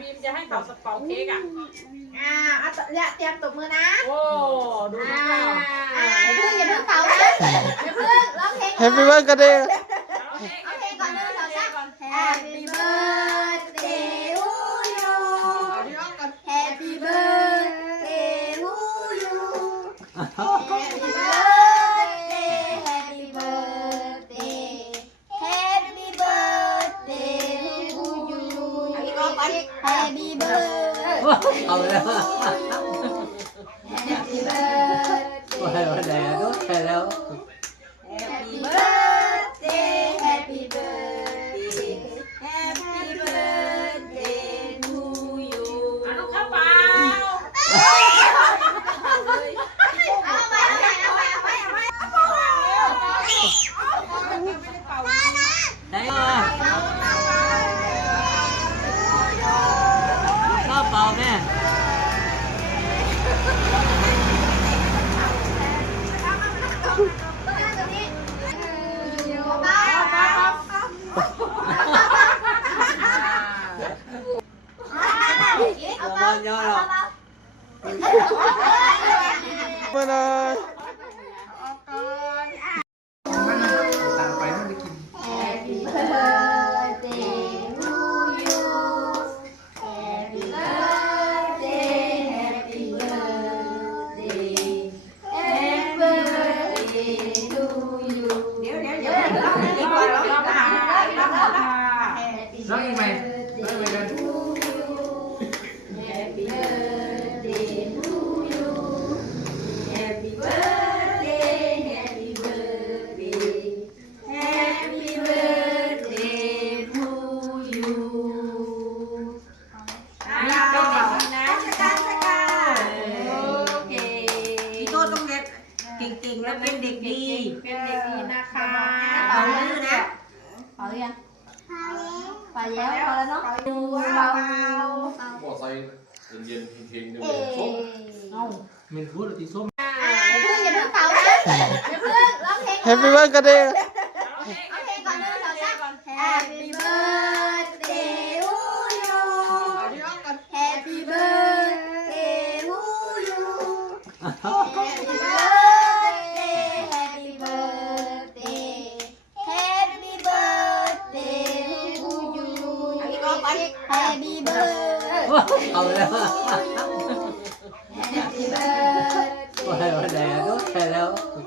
บีมจะให้เป่าสเป่าเค้กอ่ะเอาเนี่ยเตรียมตบมือนะโอ้ดูนะอย่าเพิ่งเป่านะอย่าเพิ่งร้องเพลง Happy birthday เอาเพลงก่อนเลยเราจะHappy birthday to you Happy birthday to you Happy birthday Happy birthday Happy birthday to you Happy birthday เอาแล้ว Happy birthday วันไหนรู้แค่แล้ว Happy birthday Happy birthday Happy birthday to you ลูกข้าวเปล่าไหนข้าวเปล่าแม่ย่อหรอมาเลย Happy birthday to you Happy birthday Happy birthday Happy birthday to you เดี๋ยวร้องอีกก่อนร้องอีกก่อน ร้องอีกไหม Happy birthday to you Happy birthday Happy birthday Happy birthday to you นี่เป็นเด็กดีนะ โอเค พี่โต้ต้องเรียนเก่งๆแล้วเป็นเด็กดี เป็นเด็กดีนะคะ ต่อมือนะ พอหรือยังพอแล้วพอแล้วเนาะดูเบา มอไซค์เย็นๆเฮงๆเนี่ย เอ๊ ส้ม มันพูดอะไรส้ม อย่าเพิ่งเป่านะอย่าเพิ่งร้องเพลง Happy birthday เอาเพลงก่อนเลยเราจะ Happy birthday to you Happy birthday to you Happy birthday Happy birthday Happy birthday to you Happy birthday เอาแล้ว Happy birthday วันไหนรู้แค่แล้ว to